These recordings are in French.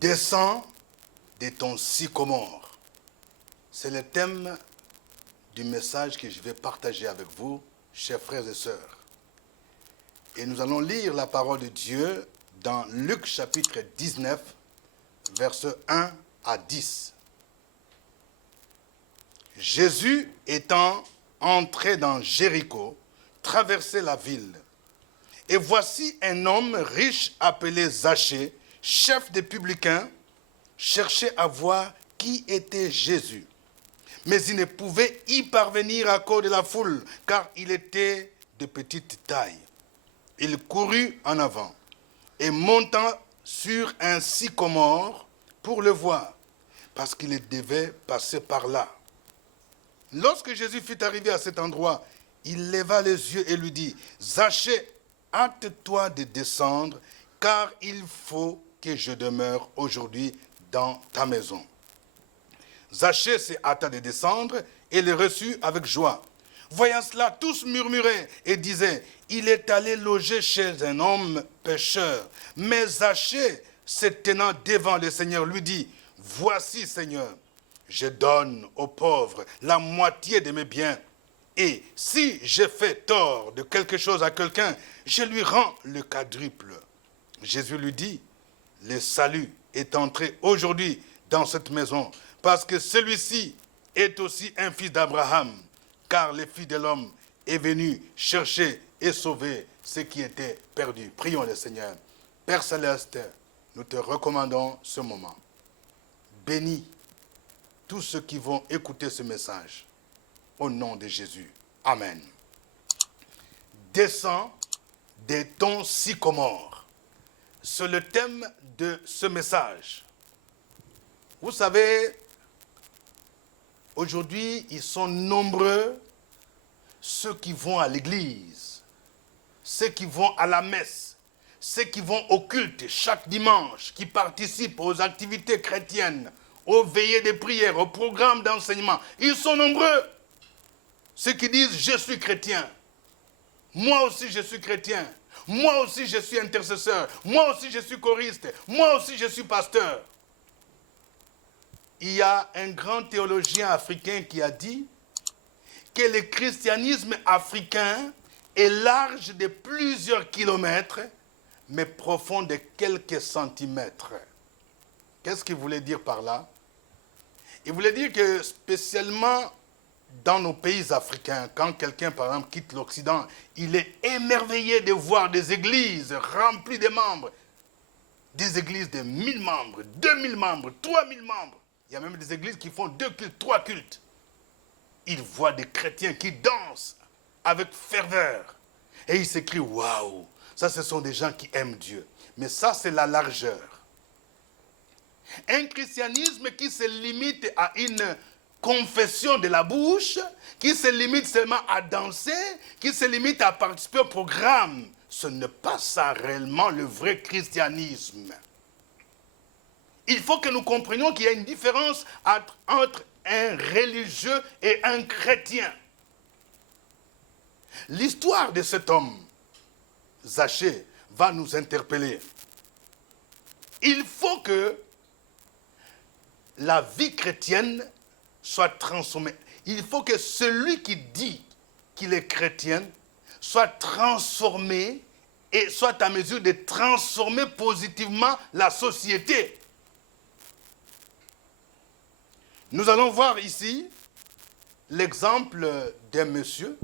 Descends de ton sycomore. C'est le thème du message que je vais partager avec vous, chers frères et sœurs. Et nous allons lire la parole de Dieu dans Luc chapitre 19, versets 1 à 10. Jésus étant entré dans Jéricho, traversait la ville. Et voici un homme riche appelé Zachée, chef des publicains, cherchait à voir qui était Jésus. Mais il ne pouvait y parvenir à cause de la foule, car il était de petite taille. Il courut en avant et montant sur un sycomore pour le voir, parce qu'il devait passer par là. Lorsque Jésus fut arrivé à cet endroit, il leva les yeux et lui dit, « Zachée, hâte-toi de descendre, car il faut que je demeure aujourd'hui dans ta maison. » Zachée se hâta de descendre et le reçut avec joie. Voyant cela, tous murmuraient et disaient, « Il est allé loger chez un homme pécheur. » Mais Zachée, se tenant devant le Seigneur, lui dit, « Voici, Seigneur, je donne aux pauvres la moitié de mes biens. Et si j'ai fait tort de quelque chose à quelqu'un, je lui rends le quadruple. » Jésus lui dit, « Le salut est entré aujourd'hui dans cette maison, parce que celui-ci est aussi un fils d'Abraham, car le Fils de l'homme est venu chercher et sauver ce qui était perdu. » Prions le Seigneur. Père Céleste, nous te recommandons ce moment. Bénis tous ceux qui vont écouter ce message. Au nom de Jésus. Amen. Descends de ton sycomore. C'est le thème de ce message. Vous savez, aujourd'hui, ils sont nombreux ceux qui vont à l'église, ceux qui vont à la messe, ceux qui vont au culte chaque dimanche, qui participent aux activités chrétiennes, aux veillées de prière, aux programmes d'enseignement. Ils sont nombreux. Ceux qui disent, je suis chrétien. Moi aussi, je suis chrétien. Moi aussi, je suis intercesseur. Moi aussi, je suis choriste. Moi aussi, je suis pasteur. Il y a un grand théologien africain qui a dit que le christianisme africain est large de plusieurs kilomètres, mais profond de quelques centimètres. Qu'est-ce qu'il voulait dire par là? Il voulait dire que spécialement dans nos pays africains, quand quelqu'un, par exemple, quitte l'Occident, il est émerveillé de voir des églises remplies de membres. Des églises de 1000 membres, 2000 membres, 3000 membres. Il y a même des églises qui font 2 cultes, 3 cultes. Il voit des chrétiens qui dansent avec ferveur. Et il s'écrit, waouh, ça ce sont des gens qui aiment Dieu. Mais ça c'est la largeur. Un christianisme qui se limite à une confession de la bouche, qui se limite seulement à danser, qui se limite à participer au programme, ce n'est pas ça réellement le vrai christianisme. Il faut que nous comprenions qu'il y a une différence entre un religieux et un chrétien. L'histoire de cet homme, Zachée, va nous interpeller. Il faut que la vie chrétienne soit transformée. Il faut que celui qui dit qu'il est chrétien soit transformé et soit à mesure de transformer positivement la société. Nous allons voir ici l'exemple d'un monsieur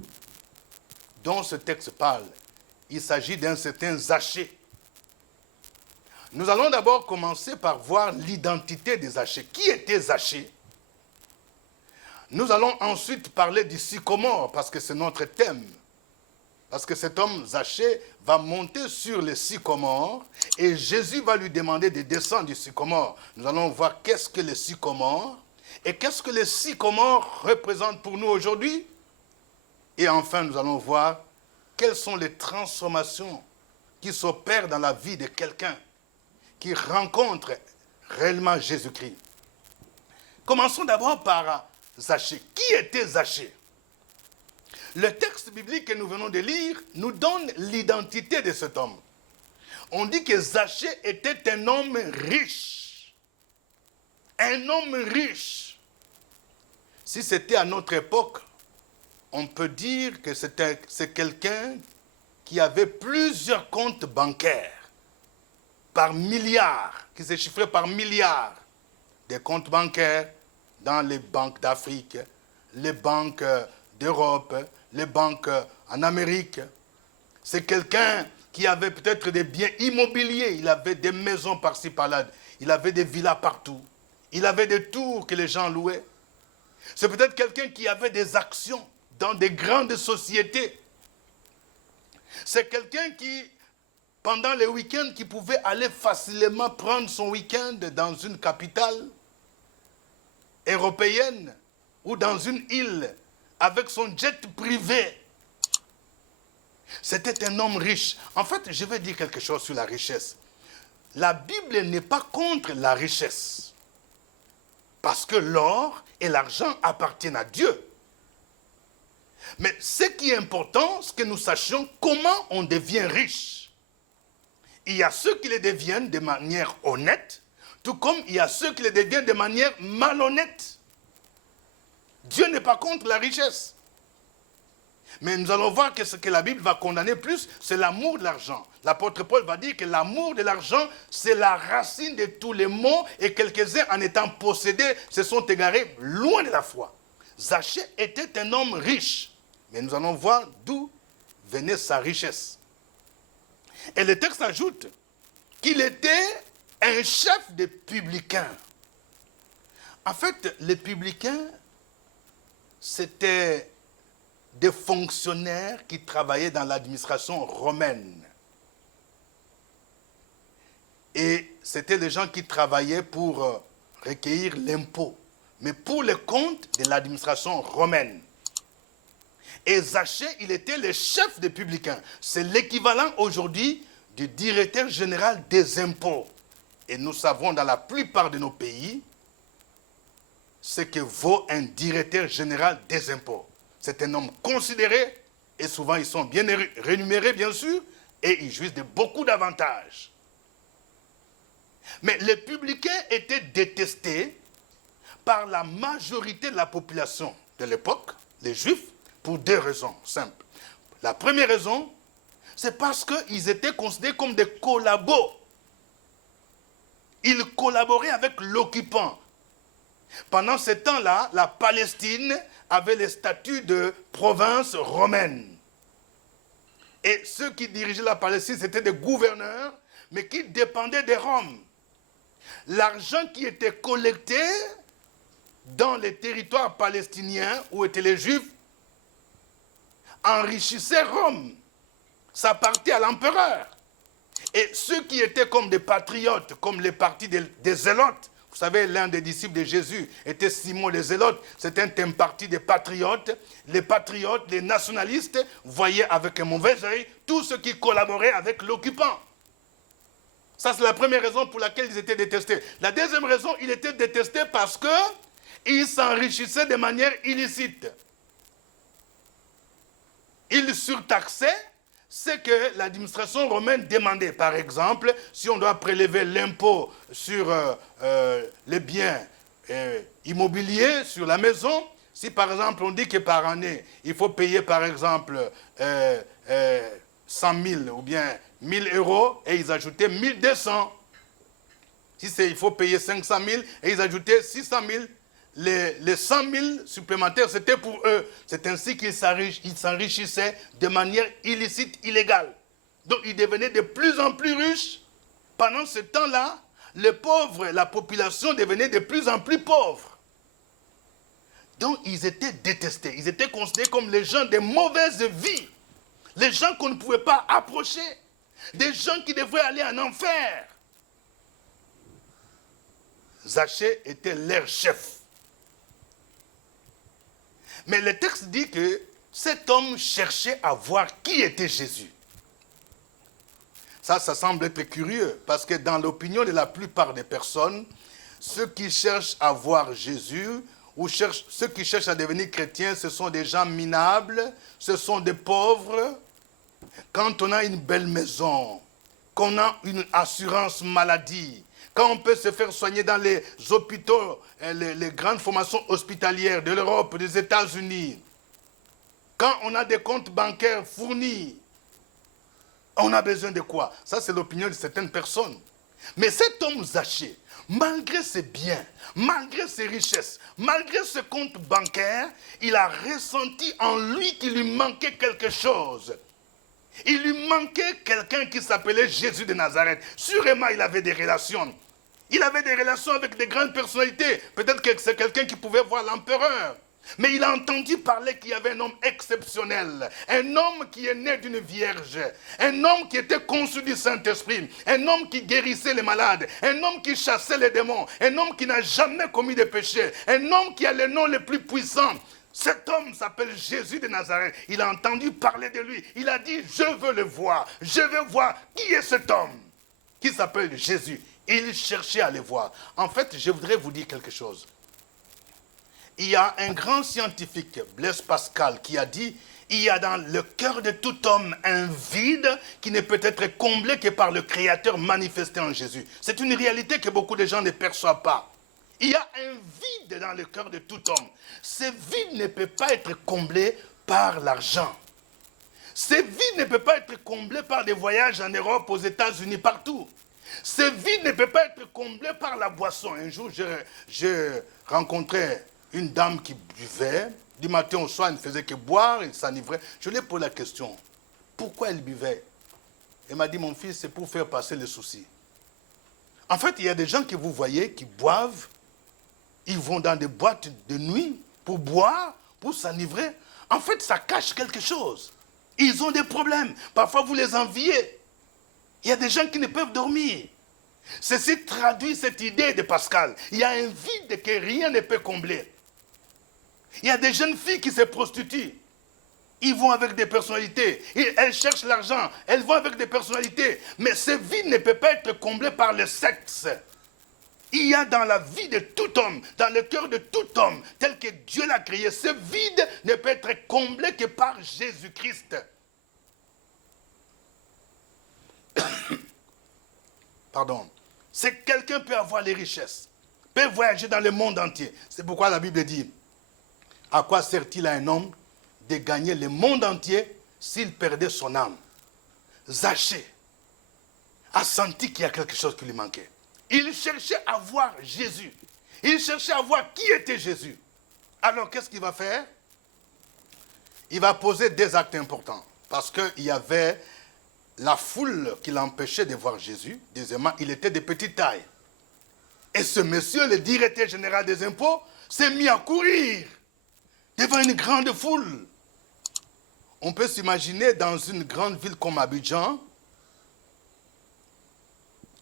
dont ce texte parle. Il s'agit d'un certain Zachée. Nous allons d'abord commencer par voir l'identité de Zachée. Qui était Zachée? Nous allons ensuite parler du sycomore, parce que c'est notre thème. Parce que cet homme, Zachée, va monter sur le sycomore et Jésus va lui demander de descendre du sycomore. Nous allons voir qu'est-ce que le sycomore et qu'est-ce que le sycomore représente pour nous aujourd'hui. Et enfin, nous allons voir quelles sont les transformations qui s'opèrent dans la vie de quelqu'un qui rencontre réellement Jésus-Christ. Commençons d'abord par Zachée. Qui était Zachée? Le texte biblique que nous venons de lire nous donne l'identité de cet homme. On dit que Zachée était un homme riche. Un homme riche. Si c'était à notre époque, on peut dire que c'est quelqu'un qui avait plusieurs comptes bancaires par milliards, qui se chiffraient par milliards. Des comptes bancaires dans les banques d'Afrique, les banques d'Europe, les banques en Amérique. C'est quelqu'un qui avait peut-être des biens immobiliers. Il avait des maisons par-ci, par-là. Il avait des villas partout. Il avait des tours que les gens louaient. C'est peut-être quelqu'un qui avait des actions dans des grandes sociétés. C'est quelqu'un qui, pendant les week-ends, qui pouvait aller facilement prendre son week-end dans une capitale européenne ou dans une île avec son jet privé. C'était un homme riche. En fait, je vais dire quelque chose sur la richesse. La Bible n'est pas contre la richesse. Parce que l'or et l'argent appartiennent à Dieu. Mais ce qui est important, c'est que nous sachions comment on devient riche. Il y a ceux qui le deviennent de manière honnête, tout comme il y a ceux qui le deviennent de manière malhonnête. Dieu n'est pas contre la richesse. Mais nous allons voir que ce que la Bible va condamner plus, c'est l'amour de l'argent. L'apôtre Paul va dire que l'amour de l'argent, c'est la racine de tous les maux, et quelques-uns, en étant possédés, se sont égarés loin de la foi. Zachée était un homme riche, mais nous allons voir d'où venait sa richesse. Et le texte ajoute qu'il était un chef de publicains. En fait, les publicains, c'était des fonctionnaires qui travaillaient dans l'administration romaine. Et c'était des gens qui travaillaient pour recueillir l'impôt, mais pour le compte de l'administration romaine. Et Zachée, il était le chef des publicains. C'est l'équivalent aujourd'hui du directeur général des impôts. Et nous savons dans la plupart de nos pays ce que vaut un directeur général des impôts. C'est un homme considéré, et souvent ils sont bien rémunérés, bien sûr, et ils jouissent de beaucoup d'avantages. Mais les publicains étaient détestés par la majorité de la population de l'époque, les Juifs, pour deux raisons simples. La première raison, c'est parce qu'ils étaient considérés comme des collabos. Ils collaboraient avec l'occupant. Pendant ce temps-là, la Palestine avait le statut de province romaine. Et ceux qui dirigeaient la Palestine, c'était des gouverneurs, mais qui dépendaient de Rome. L'argent qui était collecté dans les territoires palestiniens où étaient les Juifs enrichissait Rome. Ça partait à l'empereur. Et ceux qui étaient comme des patriotes, comme les partis des zélotes, vous savez, l'un des disciples de Jésus était Simon le Zélote. C'était un parti des patriotes. Les patriotes, les nationalistes, voyaient avec un mauvais œil tous ceux qui collaboraient avec l'occupant. Ça, c'est la première raison pour laquelle ils étaient détestés. La deuxième raison, ils étaient détestés parce qu'ils s'enrichissaient de manière illicite. Ils surtaxaient ce que l'administration romaine demandait. Par exemple, si on doit prélever l'impôt sur les biens immobiliers, sur la maison, si par exemple on dit que par année, il faut payer par exemple 100 000 ou bien 1000 euros, et ils ajoutaient 1200. Si il faut payer 500 000, et ils ajoutaient 600 000, les 100 000 supplémentaires, c'était pour eux. C'est ainsi qu'ils s'enrichissaient de manière illicite, illégale. Donc ils devenaient de plus en plus riches. Pendant ce temps-là, les pauvres, la population devenait de plus en plus pauvre. Donc ils étaient détestés. Ils étaient considérés comme les gens de mauvaise vie. Les gens qu'on ne pouvait pas approcher. Des gens qui devraient aller en enfer. Zachée était leur chef. Mais le texte dit que cet homme cherchait à voir qui était Jésus. Ça semble être curieux, parce que dans l'opinion de la plupart des personnes, ceux qui cherchent à voir Jésus, ou ceux qui cherchent à devenir chrétiens, ce sont des gens minables, ce sont des pauvres. Quand on a une belle maison, qu'on a une assurance maladie, Quand on peut se faire soigner dans les hôpitaux, les grandes formations hospitalières de l'Europe, des États-Unis, quand on a des comptes bancaires fournis, on a besoin de quoi? Ça, c'est l'opinion de certaines personnes. Mais cet homme Zachée, malgré ses biens, malgré ses richesses, malgré ce compte bancaire, il a ressenti en lui qu'il lui manquait quelque chose. Il lui manquait quelqu'un qui s'appelait Jésus de Nazareth. Sûrement, il avait des relations. Il avait des relations avec des grandes personnalités. Peut-être que c'est quelqu'un qui pouvait voir l'empereur. Mais il a entendu parler qu'il y avait un homme exceptionnel, un homme qui est né d'une vierge, un homme qui était conçu du Saint-Esprit, un homme qui guérissait les malades, un homme qui chassait les démons, un homme qui n'a jamais commis de péché, un homme qui a le nom le plus puissant. Cet homme s'appelle Jésus de Nazareth. Il a entendu parler de lui. Il a dit, je veux le voir. Je veux voir qui est cet homme qui s'appelle Jésus. Il cherchait à le voir. En fait, je voudrais vous dire quelque chose. Il y a un grand scientifique, Blaise Pascal, qui a dit, il y a dans le cœur de tout homme un vide qui ne peut être comblé que par le Créateur manifesté en Jésus. C'est une réalité que beaucoup de gens ne perçoivent pas. Il y a un vide dans le cœur de tout homme. Ce vide ne peut pas être comblé par l'argent. Ce vide ne peut pas être comblé par des voyages en Europe, aux États-Unis, partout. Ce vide ne peut pas être comblé par la boisson. Un jour, je rencontrais une dame qui buvait. Du matin au soir, elle ne faisait que boire, elle s'enivrait. Je lui ai posé la question, pourquoi elle buvait? Elle m'a dit, mon fils, c'est pour faire passer les soucis. En fait, il y a des gens que vous voyez qui boivent, ils vont dans des boîtes de nuit pour boire, pour s'enivrer. En fait, ça cache quelque chose. Ils ont des problèmes. Parfois, vous les enviez. Il y a des gens qui ne peuvent dormir. Ceci traduit cette idée de Pascal. Il y a un vide que rien ne peut combler. Il y a des jeunes filles qui se prostituent. Ils vont avec des personnalités. Elles cherchent l'argent. Elles vont avec des personnalités. Mais ce vide ne peut pas être comblé par le sexe. Il y a dans la vie de tout homme, dans le cœur de tout homme, tel que Dieu l'a créé, ce vide ne peut être comblé que par Jésus-Christ. Pardon. C'est que quelqu'un peut avoir les richesses, peut voyager dans le monde entier. C'est pourquoi la Bible dit, à quoi sert-il à un homme de gagner le monde entier s'il perdait son âme? Zachée a senti qu'il y a quelque chose qui lui manquait. Il cherchait à voir Jésus. Il cherchait à voir qui était Jésus. Alors, qu'est-ce qu'il va faire? Il va poser des actes importants. Parce qu'il y avait la foule qui l'empêchait de voir Jésus. Deuxièmement, il était de petite taille. Et ce monsieur, le directeur général des impôts, s'est mis à courir devant une grande foule. On peut s'imaginer dans une grande ville comme Abidjan,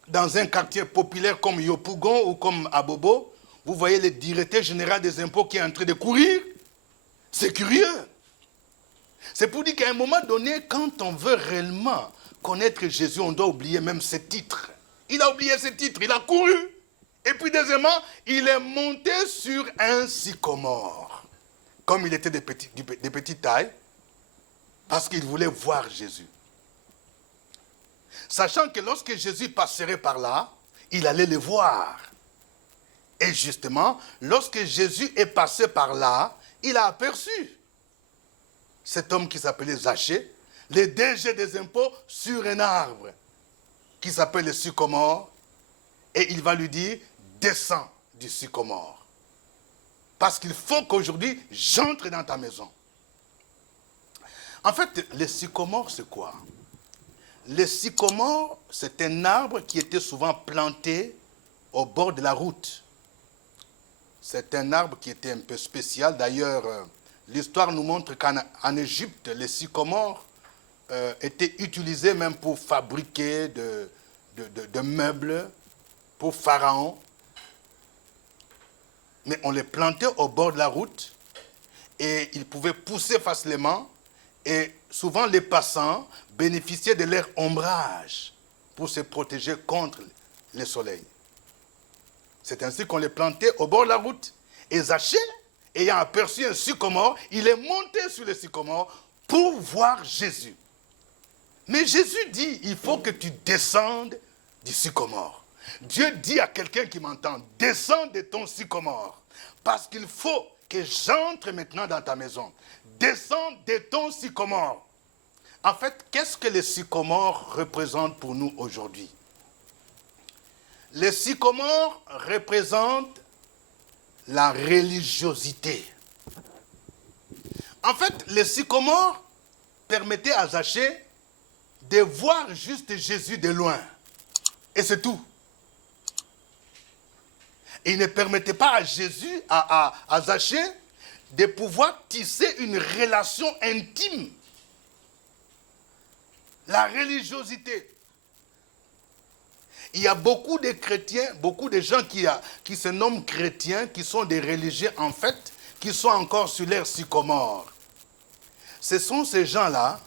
dans un quartier populaire comme Yopougon ou comme Abobo, vous voyez le directeur général des impôts qui est en train de courir. C'est curieux. C'est pour dire qu'à un moment donné, quand on veut réellement connaître Jésus, on doit oublier même ses titres. Il a oublié ses titres, il a couru. Et puis deuxièmement, il est monté sur un sycomore. Comme il était de petite taille, parce qu'il voulait voir Jésus. Sachant que lorsque Jésus passerait par là, il allait le voir. Et justement, lorsque Jésus est passé par là, il a aperçu cet homme qui s'appelait Zachée, le DG des impôts, sur un arbre qui s'appelle le sycomore. Et il va lui dire, descends du sycomore. Parce qu'il faut qu'aujourd'hui, j'entre dans ta maison. En fait, le sycomore, c'est quoi? Le sycomore, c'est un arbre qui était souvent planté au bord de la route. C'est un arbre qui était un peu spécial. D'ailleurs, l'histoire nous montre qu'en Égypte, les sycomores étaient utilisés même pour fabriquer de meubles pour Pharaon. Mais on les plantait au bord de la route et ils pouvaient pousser facilement. Et souvent, les passants bénéficiaient de leur ombrage pour se protéger contre le soleil. C'est ainsi qu'on les plantait au bord de la route. Et Zachée, ayant aperçu un sycomore, il est monté sur le sycomore pour voir Jésus. Mais Jésus dit, il faut que tu descendes du sycomore. Dieu dit à quelqu'un qui m'entend, descends de ton sycomore, parce qu'il faut que j'entre maintenant dans ta maison. Descends de ton sycomore. En fait, qu'est-ce que le sycomore représente pour nous aujourd'hui? Le sycomore représente la religiosité. En fait, le sycomore permettait à Zachée de voir juste Jésus de loin. Et c'est tout. Il ne permettait pas à Jésus, à Zachée, de pouvoir tisser une relation intime. La religiosité. Il y a beaucoup de chrétiens, beaucoup de gens qui se nomment chrétiens, qui sont des religieux en fait, qui sont encore sur leur sycomore. Ce sont ces gens-là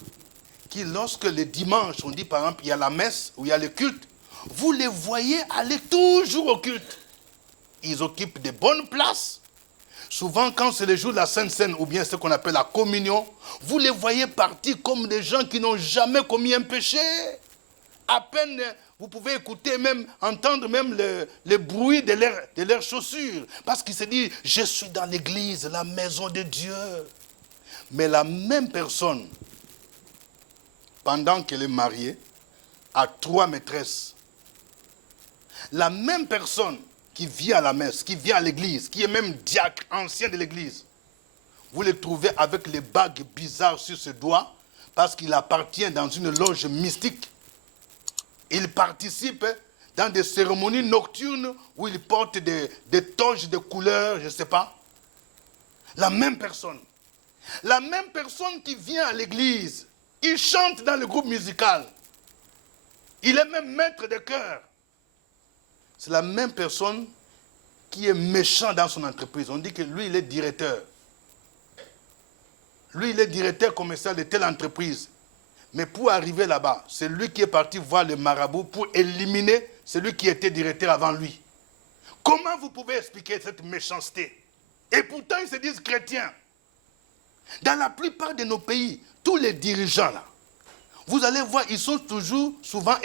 qui, lorsque le dimanche, on dit par exemple, il y a la messe ou il y a le culte, vous les voyez aller toujours au culte. Ils occupent de bonnes places. Souvent, quand c'est le jour de la Sainte Seine, ou bien ce qu'on appelle la communion, vous les voyez partir comme des gens qui n'ont jamais commis un péché. À peine, vous pouvez écouter, même entendre même le bruit de leurs chaussures. Parce qu'ils se disent, je suis dans l'église, la maison de Dieu. Mais la même personne, pendant qu'elle est mariée, a 3 maîtresses. La même personne qui vient à la messe, qui vient à l'église, qui est même diacre, ancien de l'église, vous le trouvez avec les bagues bizarres sur ses doigts, parce qu'il appartient dans une loge mystique. Il participe dans des cérémonies nocturnes où il porte des toges de couleurs, je ne sais pas. La même personne. La même personne qui vient à l'église, qui chante dans le groupe musical. Il est même maître de chœur. C'est la même personne qui est méchant dans son entreprise. On dit que lui, il est directeur. Lui, il est directeur commercial de telle entreprise. Mais pour arriver là-bas, c'est lui qui est parti voir le marabout pour éliminer celui qui était directeur avant lui. Comment vous pouvez expliquer cette méchanceté? Et pourtant, ils se disent chrétiens. Dans la plupart de nos pays, tous les dirigeants là, vous allez voir, ils sont toujours souvent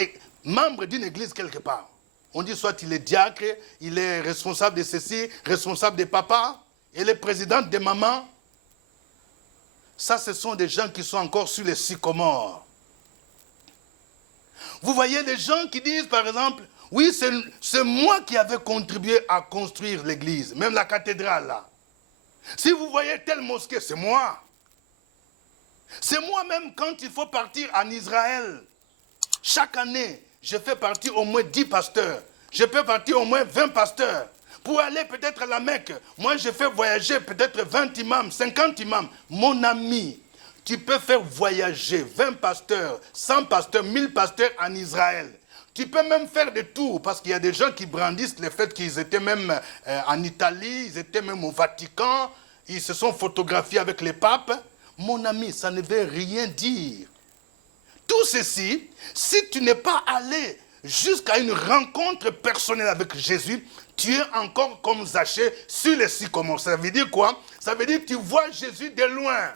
membres d'une église quelque part. On dit soit il est diacre, il est responsable de ceci, responsable des papas, il est président des mamans. Ça, ce sont des gens qui sont encore sur les sycomores. Vous voyez des gens qui disent, par exemple, oui, c'est moi qui avais contribué à construire l'église, même la cathédrale là. Si vous voyez telle mosquée, c'est moi. C'est moi-même quand il faut partir en Israël. Chaque année, je fais partir au moins 10 pasteurs. Je peux partir au moins 20 pasteurs. Pour aller peut-être à la Mecque, moi je fais voyager peut-être 20 imams, 50 imams. Mon ami, tu peux faire voyager 20 pasteurs, 100 pasteurs, 1000 pasteurs en Israël. Tu peux même faire des tours, parce qu'il y a des gens qui brandissent le fait qu'ils étaient même en Italie, ils étaient même au Vatican, ils se sont photographiés avec les papes. Mon ami, ça ne veut rien dire. Tout ceci, si tu n'es pas allé jusqu'à une rencontre personnelle avec Jésus, tu es encore comme Zachée sur les sycomores. Ça veut dire quoi? Ça veut dire que tu vois Jésus de loin.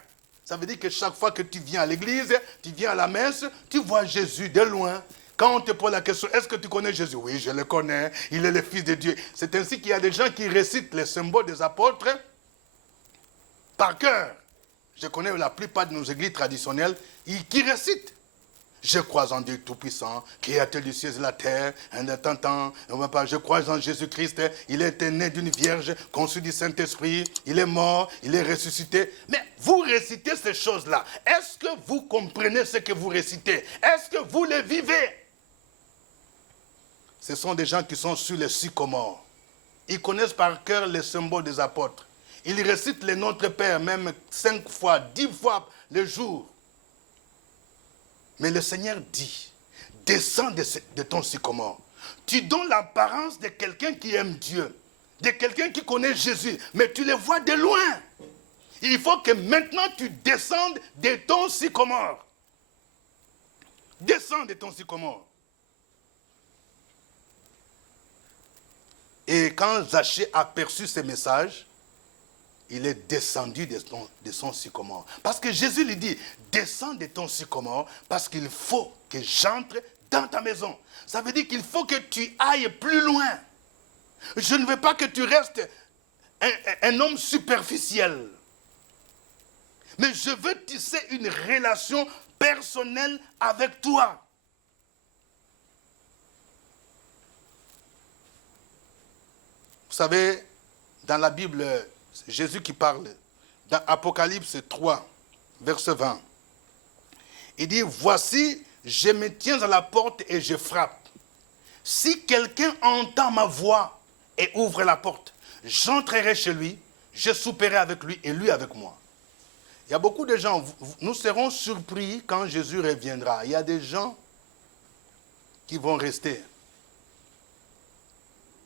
Ça veut dire que chaque fois que tu viens à l'église, tu viens à la messe, tu vois Jésus de loin. Quand on te pose la question, est-ce que tu connais Jésus? Oui, je le connais, il est le Fils de Dieu. C'est ainsi qu'il y a des gens qui récitent les symboles des apôtres par cœur. Je connais la plupart de nos églises traditionnelles qui récitent. Je crois en Dieu Tout-Puissant, créateur du ciel et de la terre, je crois en Jésus-Christ, il était né d'une vierge, conçu du Saint-Esprit, il est mort, il est ressuscité. Mais vous récitez ces choses-là. Est-ce que vous comprenez ce que vous récitez? Est-ce que vous les vivez? Ce sont des gens qui sont sur les sycomores. Ils connaissent par cœur les symboles des apôtres. Ils récitent les Notre Père même 5 fois, 10 fois le jour. Mais le Seigneur dit, descends de ton sycomore. Tu donnes l'apparence de quelqu'un qui aime Dieu, de quelqu'un qui connaît Jésus, mais tu les vois de loin. Il faut que maintenant tu descendes de ton sycomore. Descends de ton sycomore. Et quand Zachée a perçu ce message, il est descendu de son sycomore. Parce que Jésus lui dit, descends de ton sycomore, parce qu'il faut que j'entre dans ta maison. Ça veut dire qu'il faut que tu ailles plus loin. Je ne veux pas que tu restes un homme superficiel. Mais je veux tisser une relation personnelle avec toi. Vous savez, dans la Bible, c'est Jésus qui parle. Dans Apocalypse 3, verset 20. Il dit, voici, je me tiens à la porte et je frappe. Si quelqu'un entend ma voix et ouvre la porte, j'entrerai chez lui, je souperai avec lui et lui avec moi. Il y a beaucoup de gens, nous serons surpris quand Jésus reviendra. Il y a des gens qui vont rester.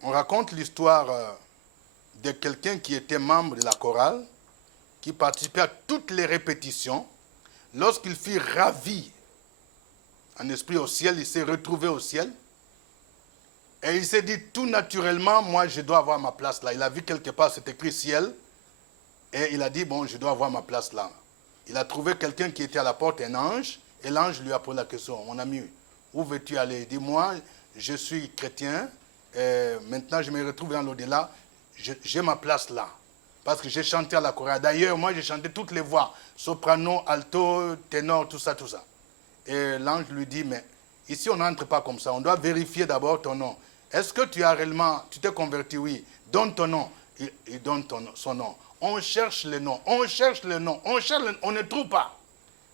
On raconte l'histoire de quelqu'un qui était membre de la chorale, qui participait à toutes les répétitions. Lorsqu'il fut ravi en esprit au ciel, il s'est retrouvé au ciel. Et il s'est dit tout naturellement, moi je dois avoir ma place là. Il a vu quelque part, c'est écrit ciel. Et il a dit, bon, je dois avoir ma place là. Il a trouvé quelqu'un qui était à la porte, un ange. Et l'ange lui a posé la question, mon ami, où veux-tu aller? Il dit, moi, je suis chrétien. Et maintenant, je me retrouve dans l'au-delà. J'ai ma place là. Parce que j'ai chanté à la chorale. D'ailleurs, moi, j'ai chanté toutes les voix. Soprano, alto, ténor, tout ça, tout ça. Et l'ange lui dit, mais ici, on n'entre pas comme ça. On doit vérifier d'abord ton nom. Est-ce que tu as réellement, tu t'es converti? Oui. Donne ton nom. Il donne son nom. On cherche le nom. On cherche le nom. On cherche le nom. On ne trouve pas.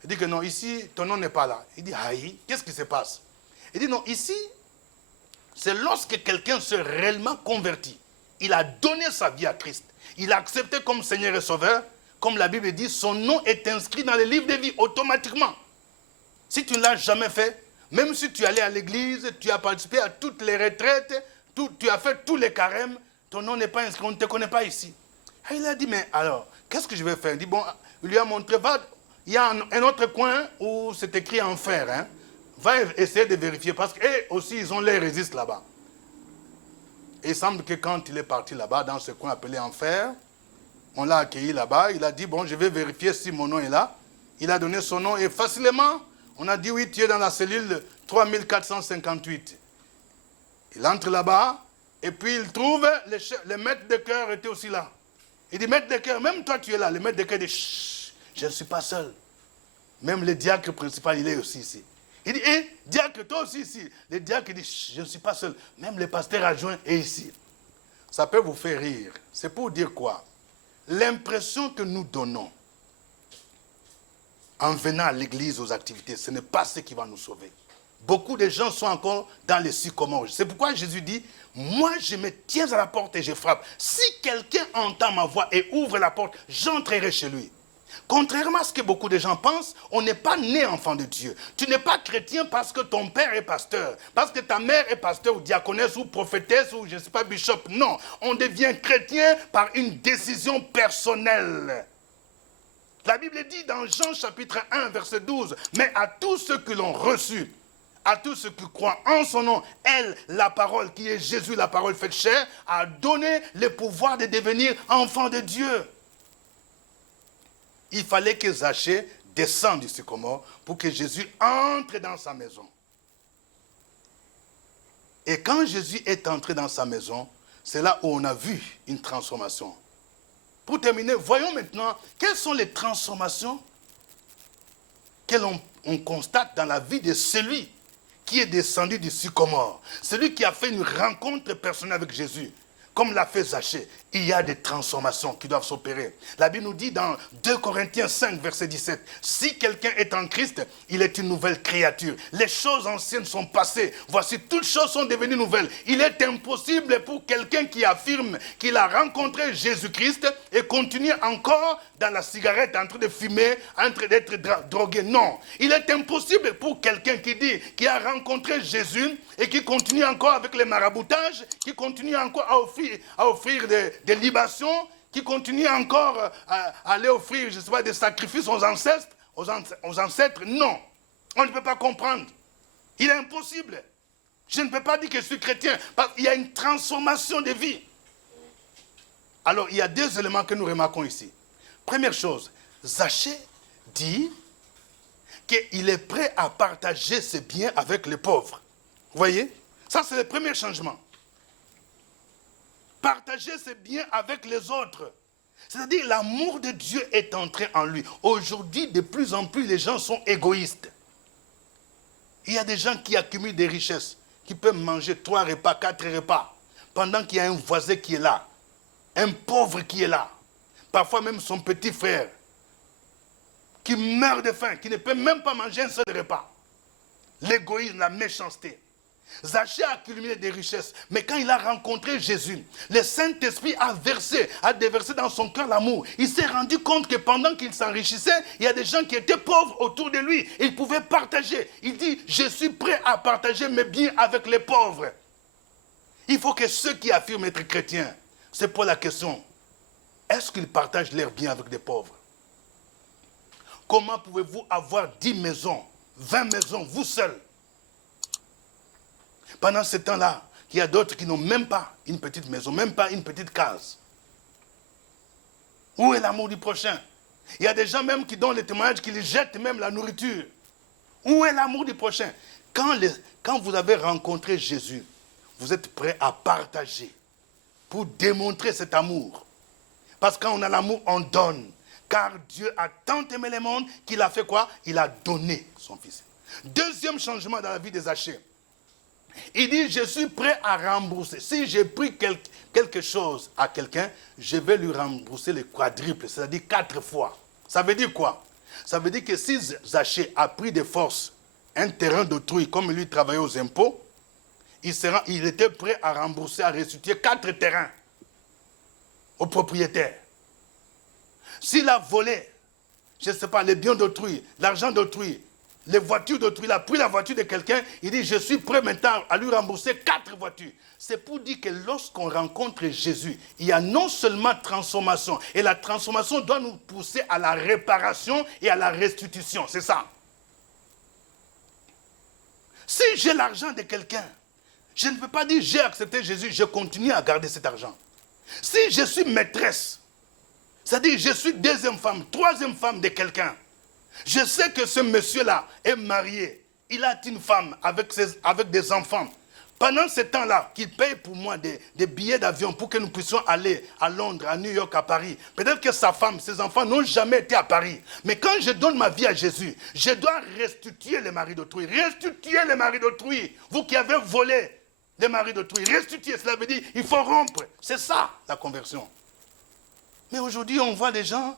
Il dit que non, ici, ton nom n'est pas là. Il dit, aïe, qu'est-ce qui se passe? Il dit, non, ici, c'est lorsque quelqu'un se réellement convertit. Il a donné sa vie à Christ. Il a accepté comme Seigneur et Sauveur. Comme la Bible dit, son nom est inscrit dans le livre de vie automatiquement. Si tu ne l'as jamais fait, même si tu es allé à l'église, tu as participé à toutes les retraites, tu as fait tous les carêmes, ton nom n'est pas inscrit, on ne te connaît pas ici. Et il a dit, mais alors, qu'est-ce que je vais faire? Il dit, bon, il lui a montré, va, il y a un autre coin où c'est écrit enfer. Hein. Va essayer de vérifier, parce qu'eux aussi, ils ont les registres là-bas. Et il semble que quand il est parti là-bas, dans ce coin appelé enfer, on l'a accueilli là-bas, il a dit, bon, je vais vérifier si mon nom est là. Il a donné son nom et facilement, on a dit, oui, tu es dans la cellule 3458. Il entre là-bas et puis il trouve, le maître de chœur était aussi là. Il dit, maître de chœur, même toi tu es là. Le maître de chœur dit, chut, je ne suis pas seul. Même le diacre principal, il est aussi ici. Il dit, diacre, toi aussi ici. Le diacre dit, chut, je ne suis pas seul. Même le pasteur adjoint est ici. Ça peut vous faire rire. C'est pour dire quoi? L'impression que nous donnons en venant à l'église, aux activités, ce n'est pas ce qui va nous sauver. Beaucoup de gens sont encore dans les sycomores. C'est pourquoi Jésus dit, moi je me tiens à la porte et je frappe. Si quelqu'un entend ma voix et ouvre la porte, j'entrerai chez lui. Contrairement à ce que beaucoup de gens pensent, on n'est pas né enfant de Dieu. Tu n'es pas chrétien parce que ton père est pasteur, parce que ta mère est pasteur ou diaconesse ou prophétesse ou je ne sais pas bishop. Non, on devient chrétien par une décision personnelle. La Bible dit dans Jean chapitre 1 verset 12, mais à tous ceux qui l'ont reçu, à tous ceux qui croient en son nom, elle, la parole qui est Jésus, la parole faite chair, a donné le pouvoir de devenir enfant de Dieu. Il fallait que Zachée descende du sycomore pour que Jésus entre dans sa maison. Et quand Jésus est entré dans sa maison, c'est là où on a vu une transformation. Pour terminer, voyons maintenant quelles sont les transformations que l'on constate dans la vie de celui qui est descendu du sycomore. Celui qui a fait une rencontre personnelle avec Jésus. Comme l'a fait Zachée, il y a des transformations qui doivent s'opérer. La Bible nous dit dans 2 Corinthiens 5, verset 17, si quelqu'un est en Christ, il est une nouvelle créature. Les choses anciennes sont passées. Voici, toutes choses sont devenues nouvelles. Il est impossible pour quelqu'un qui affirme qu'il a rencontré Jésus-Christ et continue encore dans la cigarette, en train de fumer, en train d'être drogué. Non. Il est impossible pour quelqu'un qui dit qu'il a rencontré Jésus et qui continue encore avec les maraboutages, qui continue encore à offrir des libations, qui continue encore à aller offrir, je ne sais pas, des sacrifices aux ancêtres. Non. On ne peut pas comprendre. Il est impossible. Je ne peux pas dire que je suis chrétien, parce qu'il y a une transformation de vie. Alors, il y a deux éléments que nous remarquons ici. Première chose, Zachée dit, qu'il est prêt à partager ses biens avec les pauvres. Vous voyez? Ça, c'est le premier changement. Partager ses biens avec les autres. C'est-à-dire, l'amour de Dieu est entré en lui. Aujourd'hui, de plus en plus, les gens sont égoïstes. Il y a des gens qui accumulent des richesses, qui peuvent manger 3 repas, 4 repas, pendant qu'il y a un voisin qui est là, un pauvre qui est là, parfois même son petit frère, qui meurt de faim, qui ne peut même pas manger un seul repas. L'égoïsme, la méchanceté. Zachée a accumulé des richesses, mais quand il a rencontré Jésus, le Saint-Esprit a déversé dans son cœur l'amour. Il s'est rendu compte que pendant qu'il s'enrichissait, il y a des gens qui étaient pauvres autour de lui. Il pouvait partager. Il dit, je suis prêt à partager mes biens avec les pauvres. Il faut que ceux qui affirment être chrétiens se posent la question, est-ce qu'ils partagent leurs biens avec des pauvres? Comment pouvez-vous avoir 10 maisons, 20 maisons, vous seul? Pendant ce temps-là, il y a d'autres qui n'ont même pas une petite maison, même pas une petite case. Où est l'amour du prochain? Il y a des gens même qui donnent le témoignage, qui les jettent même la nourriture. Où est l'amour du prochain? Quand vous avez rencontré Jésus, vous êtes prêt à partager pour démontrer cet amour. Parce que quand on a l'amour, on donne. Car Dieu a tant aimé le monde qu'il a fait quoi? Il a donné son Fils. Deuxième changement dans la vie des Zachée. Il dit, je suis prêt à rembourser. Si j'ai pris quelque chose à quelqu'un, je vais lui rembourser le quadruple, c'est-à-dire 4 fois. Ça veut dire quoi? Ça veut dire que si Zachée a pris de force un terrain d'autrui, comme lui travaillait aux impôts, il était prêt à rembourser, à restituer 4 terrains au propriétaire. S'il a volé, je ne sais pas, les biens d'autrui, l'argent d'autrui, les voitures d'autrui, il a pris la voiture de quelqu'un, il dit, je suis prêt maintenant à lui rembourser 4 voitures. C'est pour dire que lorsqu'on rencontre Jésus, il y a non seulement transformation, et la transformation doit nous pousser à la réparation et à la restitution, c'est ça. Si j'ai l'argent de quelqu'un, je ne peux pas dire j'ai accepté Jésus, je continue à garder cet argent. Si je suis maîtresse, c'est-à-dire je suis deuxième femme, troisième femme de quelqu'un, je sais que ce monsieur-là est marié, il a une femme avec des enfants. Pendant ce temps-là, qu'il paye pour moi des billets d'avion pour que nous puissions aller à Londres, à New York, à Paris. Peut-être que sa femme, ses enfants n'ont jamais été à Paris. Mais quand je donne ma vie à Jésus, je dois restituer les maris d'autrui. Restituer les maris d'autrui. Vous qui avez volé les maris d'autrui, restituer, cela veut dire il faut rompre. C'est ça, la conversion. Mais aujourd'hui, on voit des gens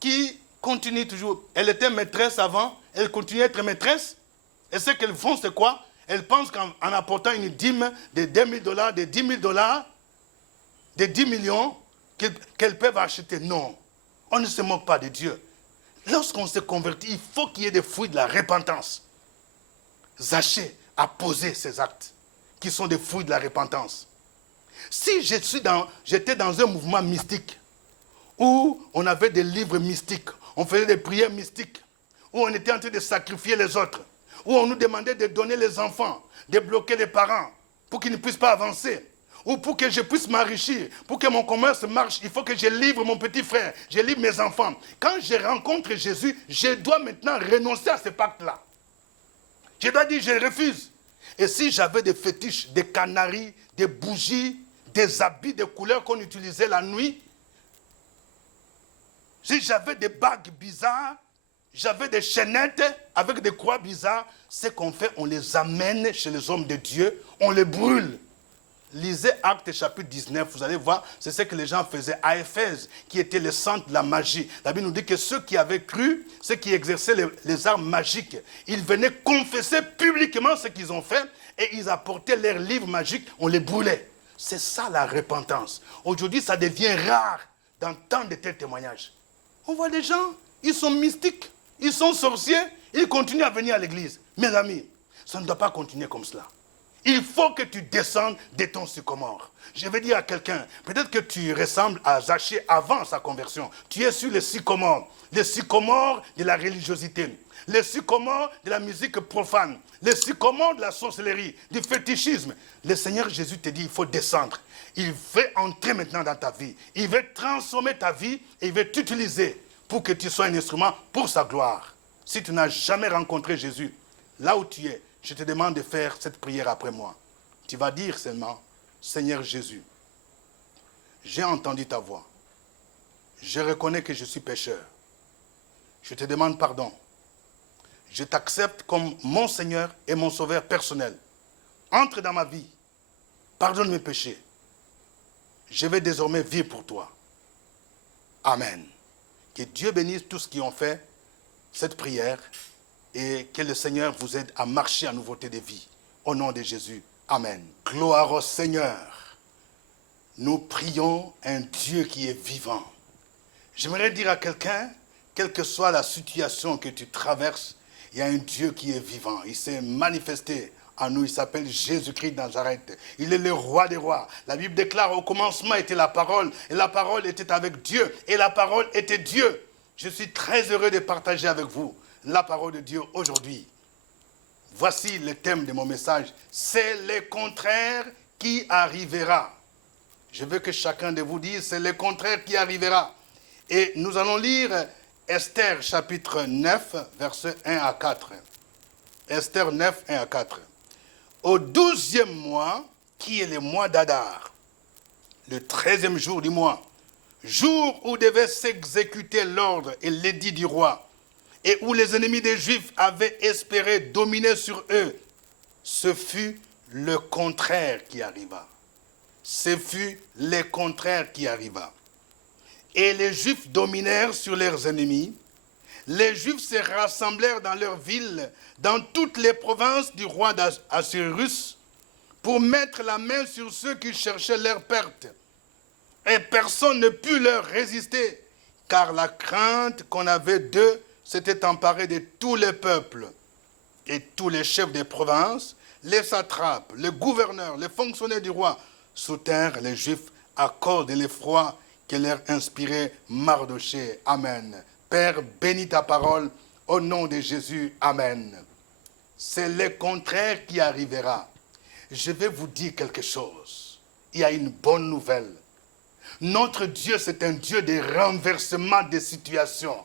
qui continuent toujours. Elle était maîtresse avant, elle continue à être maîtresse. Et ce qu'elles font, c'est quoi? Elles pensent qu'en apportant une dîme de $2000, de $10 000, de 10 millions, qu'elles peuvent acheter. Non, on ne se moque pas de Dieu. Lorsqu'on se convertit, il faut qu'il y ait des fruits de la repentance. Zachée a posé ces actes qui sont des fruits de la repentance. Si j'étais dans un mouvement mystique, où on avait des livres mystiques, on faisait des prières mystiques, où on était en train de sacrifier les autres, où on nous demandait de donner les enfants, de bloquer les parents, pour qu'ils ne puissent pas avancer, ou pour que je puisse m'enrichir, pour que mon commerce marche, il faut que je livre mon petit frère, je livre mes enfants. Quand je rencontre Jésus, je dois maintenant renoncer à ce pacte-là. Je dois dire, je refuse. Et si j'avais des fétiches, des canaris, des bougies, des habits de couleurs qu'on utilisait la nuit, si j'avais des bagues bizarres, j'avais des chaînettes avec des croix bizarres, ce qu'on fait, on les amène chez les hommes de Dieu, on les brûle. Lisez Actes chapitre 19, vous allez voir, c'est ce que les gens faisaient à Éphèse, qui était le centre de la magie. La Bible nous dit que ceux qui avaient cru, ceux qui exerçaient les arts magiques, ils venaient confesser publiquement ce qu'ils ont fait et ils apportaient leurs livres magiques, on les brûlait. C'est ça la repentance. Aujourd'hui, ça devient rare d'entendre de tels témoignages. On voit des gens, ils sont mystiques, ils sont sorciers, ils continuent à venir à l'église. Mes amis, ça ne doit pas continuer comme cela. Il faut que tu descendes de ton sycomore. Je vais dire à quelqu'un, peut-être que tu ressembles à Zachée avant sa conversion. Tu es sur le sycomore de la religiosité, le sycomore de la musique profane, le sycomore de la sorcellerie, du fétichisme. Le Seigneur Jésus te dit, il faut descendre. Il veut entrer maintenant dans ta vie. Il veut transformer ta vie et il veut t'utiliser pour que tu sois un instrument pour sa gloire. Si tu n'as jamais rencontré Jésus, là où tu es, je te demande de faire cette prière après moi. Tu vas dire seulement, Seigneur Jésus, j'ai entendu ta voix. Je reconnais que je suis pécheur. Je te demande pardon. Je t'accepte comme mon Seigneur et mon Sauveur personnel. Entre dans ma vie. Pardonne mes péchés. Je vais désormais vivre pour toi. Amen. Que Dieu bénisse tous ceux qui ont fait cette prière et que le Seigneur vous aide à marcher en nouveauté de vie. Au nom de Jésus. Amen. Gloire au Seigneur. Nous prions un Dieu qui est vivant. J'aimerais dire à quelqu'un, quelle que soit la situation que tu traverses, il y a un Dieu qui est vivant. Il s'est manifesté en nous. Il s'appelle Jésus-Christ de Nazareth. Il est le roi des rois. La Bible déclare au commencement était la parole. Et la parole était avec Dieu. Et la parole était Dieu. Je suis très heureux de partager avec vous la parole de Dieu aujourd'hui. Voici le thème de mon message. C'est le contraire qui arrivera. Je veux que chacun de vous dise, c'est le contraire qui arrivera. Et nous allons lire Esther chapitre 9, versets 1 à 4. Esther 9, 1 à 4. Au 12e mois, qui est le mois d'Adar, le 13e jour du mois, jour où devait s'exécuter l'ordre et l'édit du roi, et où les ennemis des Juifs avaient espéré dominer sur eux, ce fut le contraire qui arriva. Ce fut le contraire qui arriva. Et les Juifs dominèrent sur leurs ennemis. Les Juifs se rassemblèrent dans leurs villes, dans toutes les provinces du roi d'Assuérus, pour mettre la main sur ceux qui cherchaient leur perte. Et personne ne put leur résister, car la crainte qu'on avait d'eux s'était emparée de tous les peuples. Et tous les chefs des provinces, les satrapes, les gouverneurs, les fonctionnaires du roi, soutinrent les Juifs à cause de l'effroi que leur inspirait Mardochée. Amen. Père, bénis ta parole au nom de Jésus. Amen. C'est le contraire qui arrivera. Je vais vous dire quelque chose. Il y a une bonne nouvelle. Notre Dieu, c'est un Dieu de renversement des situations.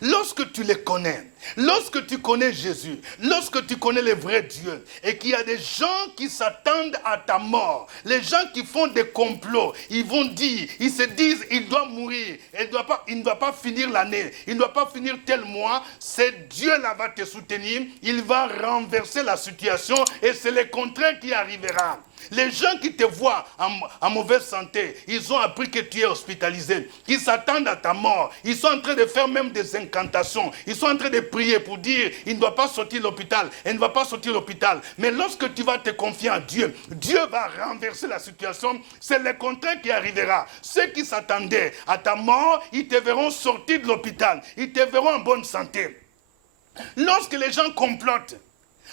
Lorsque tu les connais, lorsque tu connais Jésus, lorsque tu connais le vrai Dieu, et qu'il y a des gens qui s'attendent à ta mort, les gens qui font des complots, ils vont dire, ils se disent, il doit mourir, il ne doit pas finir l'année, il ne doit pas finir tel mois, c'est Dieu-là va te soutenir, il va renverser la situation, et c'est le contraire qui arrivera. Les gens qui te voient en mauvaise santé, ils ont appris que tu es hospitalisé, qu'ils s'attendent à ta mort. Ils sont en train de faire même des incantations. Ils sont en train de prier pour dire, il ne doit pas sortir de l'hôpital, elle ne va pas sortir de l'hôpital. Mais lorsque tu vas te confier à Dieu, Dieu va renverser la situation. C'est le contraire qui arrivera. Ceux qui s'attendaient à ta mort, ils te verront sortir de l'hôpital. Ils te verront en bonne santé. Lorsque les gens complotent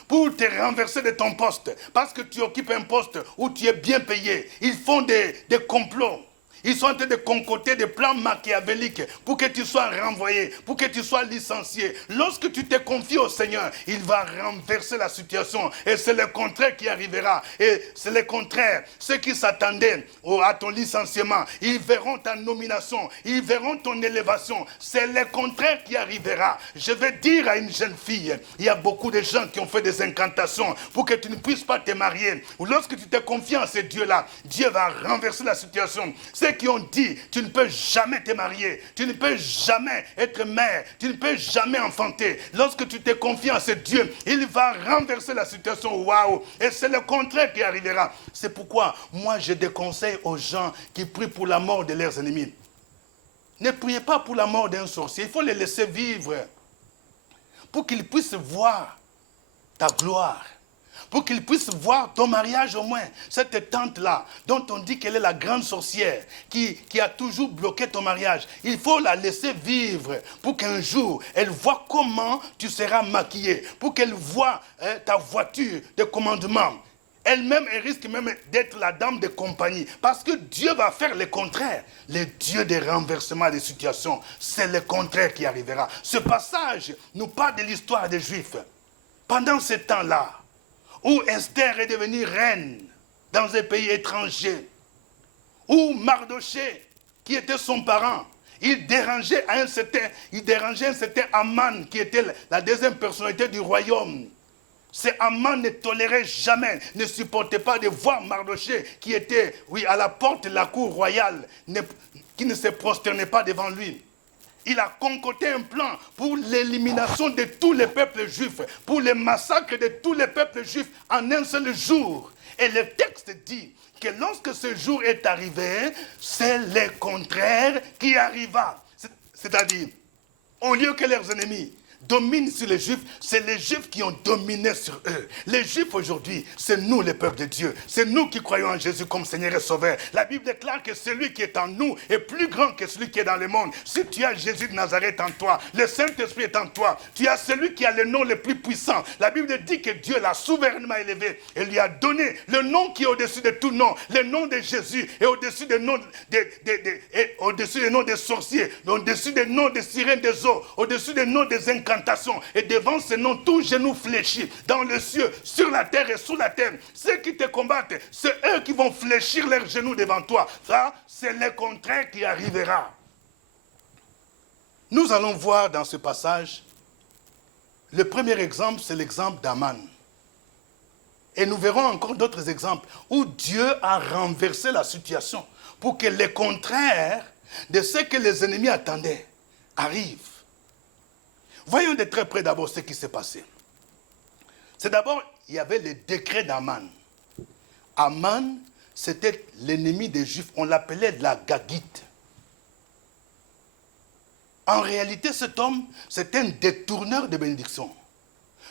pour te renverser de ton poste, parce que tu occupes un poste où tu es bien payé, ils font des complots. Ils sont en train de concocter des plans machiavéliques pour que tu sois renvoyé, pour que tu sois licencié. Lorsque tu te confies au Seigneur, il va renverser la situation. Et c'est le contraire qui arrivera. Et c'est le contraire. Ceux qui s'attendaient à ton licenciement, ils verront ta nomination, ils verront ton élévation. C'est le contraire qui arrivera. Je vais dire à une jeune fille, il y a beaucoup de gens qui ont fait des incantations pour que tu ne puisses pas te marier. Ou lorsque tu te confies en ce Dieu-là, Dieu va renverser la situation. Ceux qui ont dit, tu ne peux jamais te marier, tu ne peux jamais être mère, tu ne peux jamais enfanter. Lorsque tu te confies en ce Dieu, il va renverser la situation. Waouh! Et c'est le contraire qui arrivera. C'est pourquoi moi je déconseille aux gens qui prient pour la mort de leurs ennemis. Ne priez pas pour la mort d'un sorcier, il faut les laisser vivre pour qu'ils puissent voir ta gloire. Pour qu'ils puissent voir ton mariage au moins. Cette tante-là, dont on dit qu'elle est la grande sorcière, qui a toujours bloqué ton mariage. Il faut la laisser vivre pour qu'un jour, elle voit comment tu seras maquillé. Pour qu'elle voit ta voiture de commandement. Elle-même, elle risque même d'être la dame de compagnie. Parce que Dieu va faire le contraire. Le Dieu des renversements des situations. C'est le contraire qui arrivera. Ce passage nous parle de l'histoire des Juifs. Pendant ce temps-là, où Esther est devenue reine dans un pays étranger, où Mardochée, qui était son parent, Il dérangeait un certain Aman qui était la deuxième personnalité du royaume. Ce Aman ne tolérait jamais, ne supportait pas de voir Mardochée qui était, à la porte de la cour royale, qui ne se prosternait pas devant lui. Il a concocté un plan pour l'élimination de tous les peuples juifs, pour le massacre de tous les peuples juifs en un seul jour. Et le texte dit que lorsque ce jour est arrivé, c'est le contraire qui arriva. C'est-à-dire, au lieu que leurs ennemis dominent sur les Juifs, c'est les Juifs qui ont dominé sur eux. Les Juifs aujourd'hui, c'est nous le peuple de Dieu. C'est nous qui croyons en Jésus comme Seigneur et Sauveur. La Bible déclare que celui qui est en nous est plus grand que celui qui est dans le monde. Si tu as Jésus de Nazareth en toi, le Saint-Esprit est en toi, tu as celui qui a le nom le plus puissant. La Bible dit que Dieu l'a souverainement élevé et lui a donné le nom qui est au-dessus de tout nom, le nom de Jésus et au-dessus des noms au-dessus des noms des sorciers, au-dessus des noms des sirènes des eaux, au-dessus des noms des incantations. Et devant ce nom, tout genou fléchit dans le ciel, sur la terre et sous la terre. Ceux qui te combattent, c'est eux qui vont fléchir leurs genoux devant toi. Ça, c'est le contraire qui arrivera. Nous allons voir dans ce passage, le premier exemple, c'est l'exemple d'Aman. Et nous verrons encore d'autres exemples où Dieu a renversé la situation pour que le contraire de ce que les ennemis attendaient arrive. Voyons de très près d'abord ce qui s'est passé. C'est d'abord, il y avait le décret d'Aman. Aman, c'était l'ennemi des Juifs. On l'appelait la Gagite. En réalité, cet homme, c'est un détourneur de bénédiction.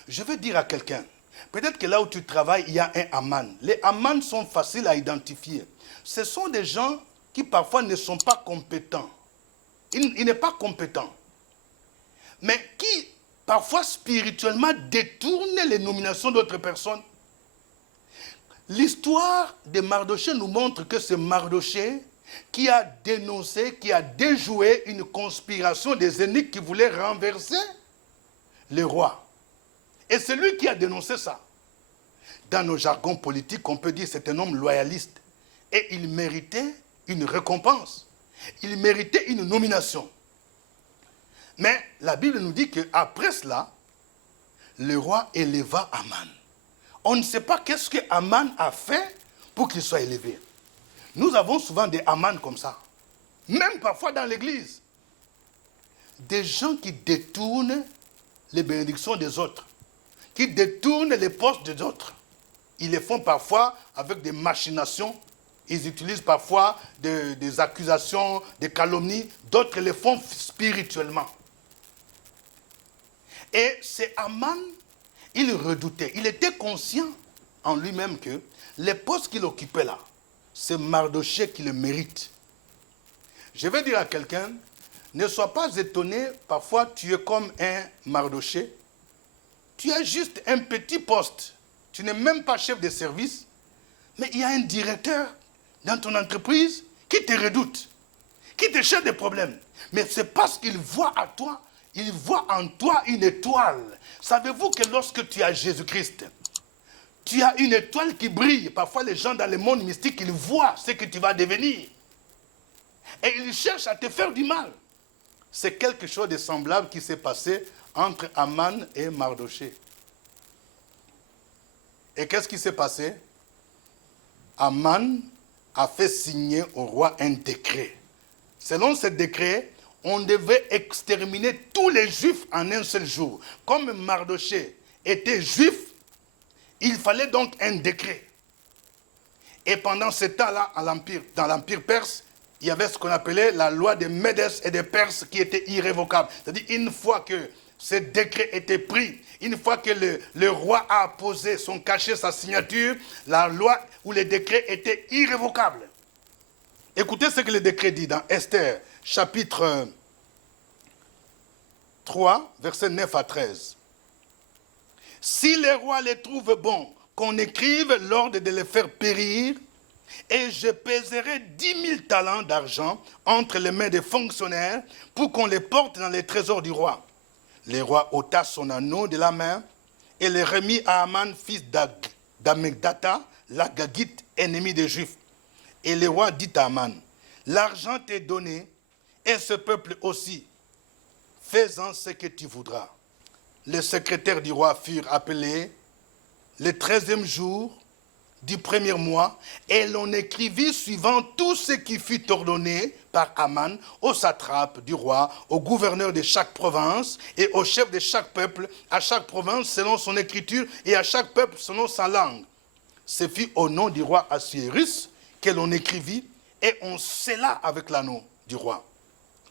Je veux dire à quelqu'un, peut-être que là où tu travailles, il y a un Aman. Les Aman sont faciles à identifier. Ce sont des gens qui parfois ne sont pas compétents. Il n'est pas compétent. Mais qui, parfois spirituellement, détournent les nominations d'autres personnes. L'histoire de Mardochée nous montre que c'est Mardochée qui a dénoncé, qui a déjoué une conspiration des ennemis qui voulaient renverser le roi. Et c'est lui qui a dénoncé ça. Dans nos jargons politiques, on peut dire que c'est un homme loyaliste. Et il méritait une récompense. Il méritait une nomination. Mais la Bible nous dit qu'après cela, le roi éleva Aman. On ne sait pas qu'est-ce que Aman a fait pour qu'il soit élevé. Nous avons souvent des Aman comme ça. Même parfois dans l'église. Des gens qui détournent les bénédictions des autres. Qui détournent les postes des autres. Ils les font parfois avec des machinations. Ils utilisent parfois des accusations, des calomnies. D'autres les font spirituellement. Et c'est Aman, il redoutait. Il était conscient en lui-même que les postes qu'il occupait là, c'est Mardochée qui le mérite. Je vais dire à quelqu'un, ne sois pas étonné, parfois tu es comme un Mardochée. Tu as juste un petit poste. Tu n'es même pas chef de service, mais il y a un directeur dans ton entreprise qui te redoute, qui te cherche des problèmes. Mais c'est parce qu'il voit à toi, il voit en toi une étoile. Savez-vous que lorsque tu as Jésus-Christ, tu as une étoile qui brille. Parfois, les gens dans le monde mystique, ils voient ce que tu vas devenir. Et ils cherchent à te faire du mal. C'est quelque chose de semblable qui s'est passé entre Aman et Mardochée. Et qu'est-ce qui s'est passé? Aman a fait signer au roi un décret. Selon ce décret, on devait exterminer tous les Juifs en un seul jour. Comme Mardochée était juif, il fallait donc un décret. Et pendant ce temps-là, dans l'Empire perse, il y avait ce qu'on appelait la loi des Médès et des Perses qui était irrévocable. C'est-à-dire, une fois que ce décret était pris, une fois que le roi a posé son cachet, sa signature, la loi ou le décret était irrévocable. Écoutez ce que le décret dit dans Esther, chapitre 3, versets 9 à 13. Si le roi les trouve bons, qu'on écrive l'ordre de les faire périr, et je pèserai 10 000 talents d'argent entre les mains des fonctionnaires pour qu'on les porte dans les trésors du roi. Le roi ôta son anneau de la main et le remit à Aman, fils d'Amegdata, la Gagite, ennemi des Juifs. Et le roi dit à Aman, l'argent t'est donné et ce peuple aussi, fais-en ce que tu voudras. Les secrétaires du roi furent appelés le 13e jour du premier mois, et l'on écrivit suivant tout ce qui fut ordonné par Aman au satrape du roi, au gouverneur de chaque province et au chef de chaque peuple, à chaque province selon son écriture et à chaque peuple selon sa langue. Ce fut au nom du roi Assuérus que l'on écrivit et on scella avec l'anneau du roi.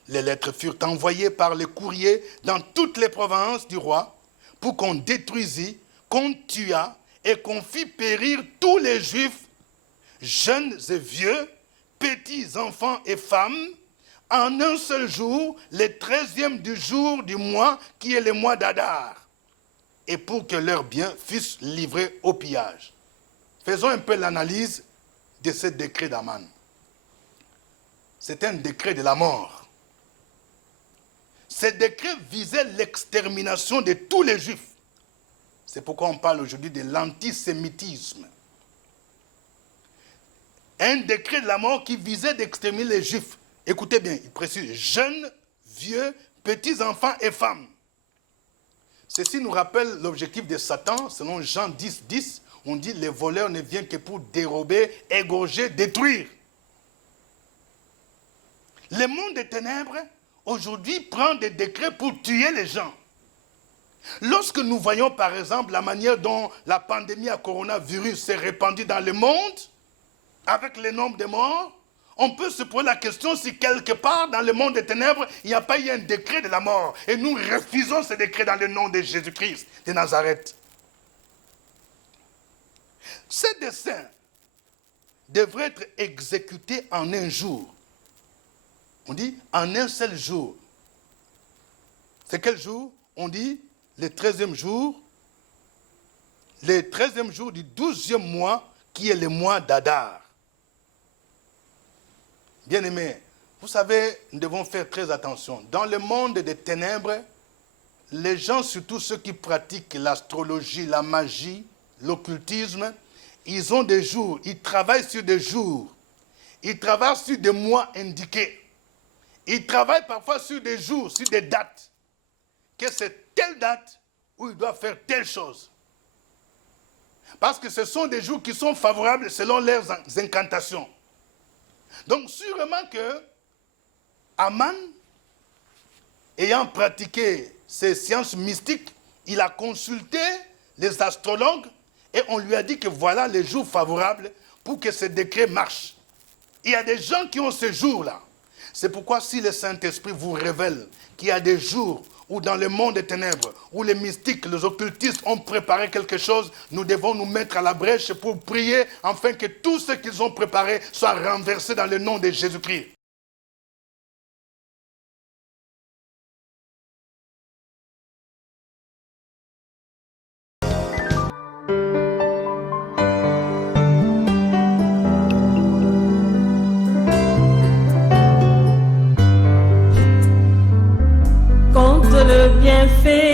Les lettres furent envoyées par les courriers dans toutes les provinces du roi pour qu'on détruisît, qu'on tuât et qu'on fit périr tous les Juifs, jeunes et vieux, petits enfants et femmes, en un seul jour, le 13e du jour du mois, qui est le mois d'Adar, et pour que leurs biens fussent livrés au pillage. Faisons un peu l'analyse de ce décret d'Aman. C'est un décret de la mort. Ce décret visait l'extermination de tous les Juifs. C'est pourquoi on parle aujourd'hui de l'antisémitisme. Un décret de la mort qui visait d'exterminer les Juifs. Écoutez bien, il précise jeunes, vieux, petits-enfants et femmes. Ceci nous rappelle l'objectif de Satan, selon Jean 10, 10. On dit les voleurs ne viennent que pour dérober, égorger, détruire. Le monde des ténèbres, aujourd'hui, prend des décrets pour tuer les gens. Lorsque nous voyons par exemple la manière dont la pandémie à coronavirus s'est répandue dans le monde, avec le nombre de morts, on peut se poser la question si quelque part dans le monde des ténèbres, il n'y a pas eu un décret de la mort. Et nous refusons ce décret dans le nom de Jésus-Christ de Nazareth. Ce dessein devrait être exécuté en un jour. On dit en un seul jour. C'est quel jour? On dit le 13e jour. Le 13e jour du 12e mois, qui est le mois d'Adar. Bien-aimés, vous savez, nous devons faire très attention. Dans le monde des ténèbres, les gens, surtout ceux qui pratiquent l'astrologie, la magie, l'occultisme, ils ont des jours, ils travaillent sur des jours, ils travaillent sur des mois indiqués. Ils travaillent parfois sur des jours, sur des dates. Que c'est telle date où ils doivent faire telle chose. Parce que ce sont des jours qui sont favorables selon leurs incantations. Donc sûrement que Aman, ayant pratiqué ces sciences mystiques, il a consulté les astrologues et on lui a dit que voilà les jours favorables pour que ce décret marche. Il y a des gens qui ont ce jour-là. C'est pourquoi si le Saint-Esprit vous révèle qu'il y a des jours où dans le monde des ténèbres, où les mystiques, les occultistes ont préparé quelque chose, nous devons nous mettre à la brèche pour prier afin que tout ce qu'ils ont préparé soit renversé dans le nom de Jésus-Christ. Contre le bienfait